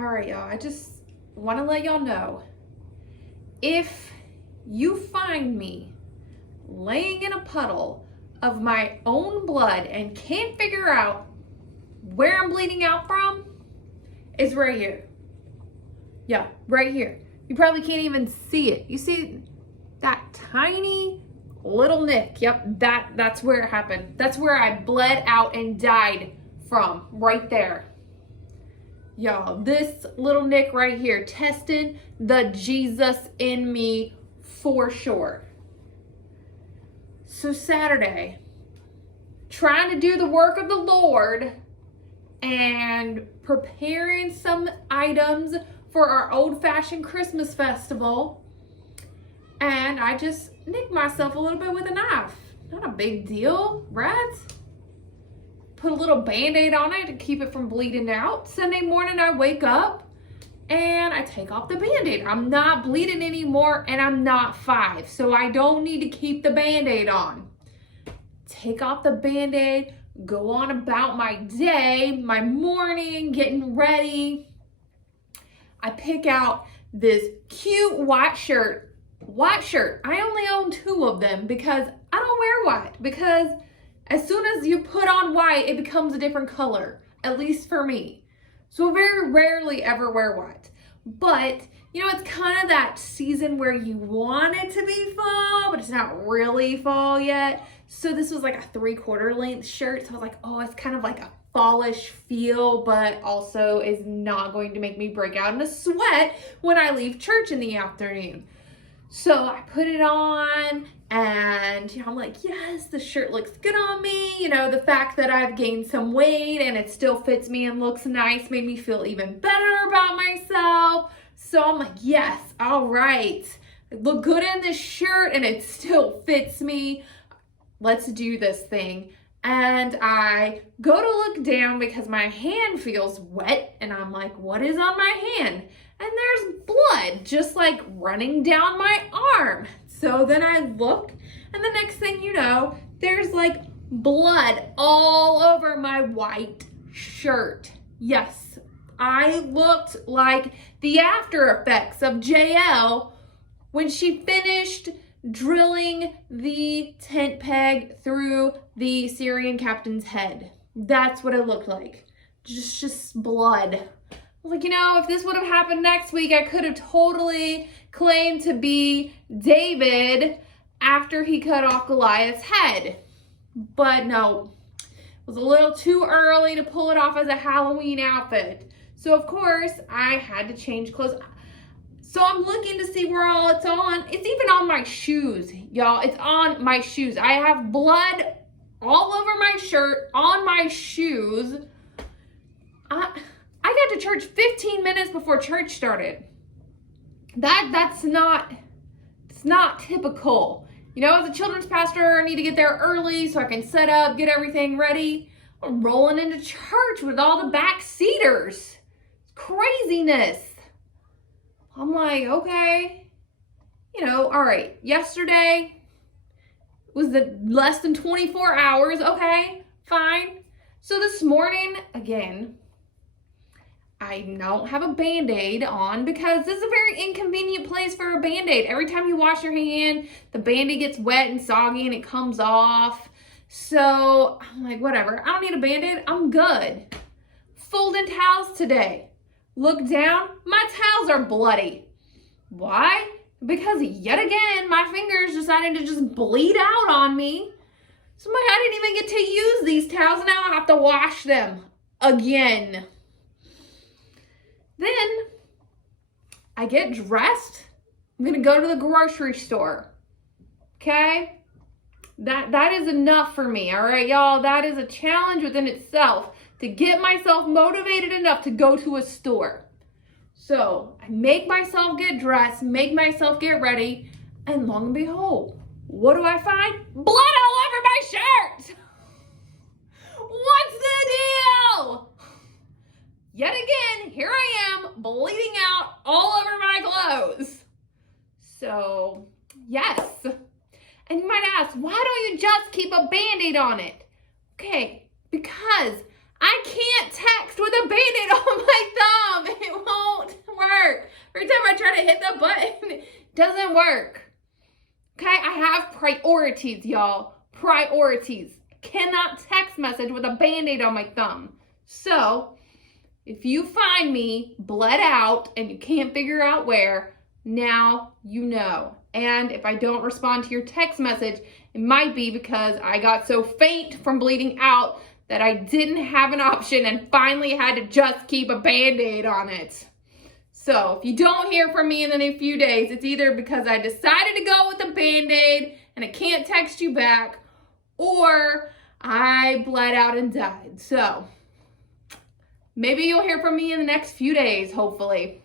All right, y'all, I just want to let y'all know, if you find me laying in a puddle of my own blood and can't figure out where I'm bleeding out from, it's right here. Yeah, right here. You probably can't even see it. You see that tiny little nick? Yep, that's where it happened. That's where I bled out and died from, right there. Y'all, this little nick right here, testing the Jesus in me for sure. So Saturday, trying to do the work of the Lord and preparing some items for our old-fashioned Christmas festival, and I just nicked myself a little bit with a knife. Not a big deal, right? Put a little Band-Aid on it to keep it from bleeding out. Sunday morning I wake up and I take off the Band-Aid. I'm not bleeding anymore and I'm not 5, so I don't need to keep the Band-Aid on. Take off the Band-Aid, go on about my day, my morning, getting ready. I pick out this cute white shirt. I only own 2 of them because I don't wear white, because as soon as you put on white, it becomes a different color, at least for me. So I very rarely ever wear white. But, you know, it's kind of that season where you want it to be fall, but it's not really fall yet. So this was like a 3/4 length shirt. So I was like, oh, it's kind of like a fallish feel, but also is not going to make me break out in a sweat when I leave church in the afternoon. So I put it on and I'm like, yes, the shirt looks good on me. You know, the fact that I've gained some weight and it still fits me and looks nice made me feel even better about myself. So I'm like, yes, all right. I look good in this shirt and it still fits me. Let's do this thing. And I go to look down because my hand feels wet and I'm like, what is on my hand? And there's blood just like running down my arm. So then I look, and the next thing you know, there's like blood all over my white shirt. Yes, I looked like the after effects of JL when she finished drilling the tent peg through the Syrian captain's head. That's what it looked like. Just blood. I was like, you know, if this would have happened next week, I could have totally claimed to be David after he cut off Goliath's head. But no, it was a little too early to pull it off as a Halloween outfit. So of course, I had to change clothes. So I'm looking to see where all it's on. It's even on my shoes, y'all. It's on my shoes. I have blood all over my shirt, on my shoes. I got to church 15 minutes before church started. It's not typical. You know, as a children's pastor, I need to get there early so I can set up, get everything ready. I'm rolling into church with all the backseaters. Craziness. I'm like, okay, you know, all right, yesterday was the less than 24 hours, okay, fine. So this morning, again, I don't have a Band-Aid on because this is a very inconvenient place for a Band-Aid. Every time you wash your hand, the Band-Aid gets wet and soggy and it comes off. So I'm like, whatever, I don't need a Band-Aid, I'm good. Folding towels today. Look down, my towels are bloody. Why? Because yet again, my fingers decided to just bleed out on me. So I didn't even get to use these towels. Now I have to wash them again. Then I get dressed. I'm gonna go to the grocery store. Okay? That is enough for me, all right, y'all? That is a challenge within itself to get myself motivated enough to go to a store. So I make myself get dressed, make myself get ready, and lo and behold, what do I find? Blood all over my shirt! What's the deal? Yet again, here I am, bleeding out all over my clothes. So, yes. And you might ask, why don't you just keep a Band-Aid on it? Okay, because I can't text with a Band-Aid on my thumb. It won't Doesn't work. Okay, I have priorities, y'all. Priorities. Cannot text message with a Band-Aid on my thumb. So, if you find me bled out and you can't figure out where, now you know. And if I don't respond to your text message, it might be because I got so faint from bleeding out that I didn't have an option and finally had to just keep a Band-Aid on it. So if you don't hear from me in the next few days, it's either because I decided to go with a Band-Aid and I can't text you back, or I bled out and died. So maybe you'll hear from me in the next few days, hopefully.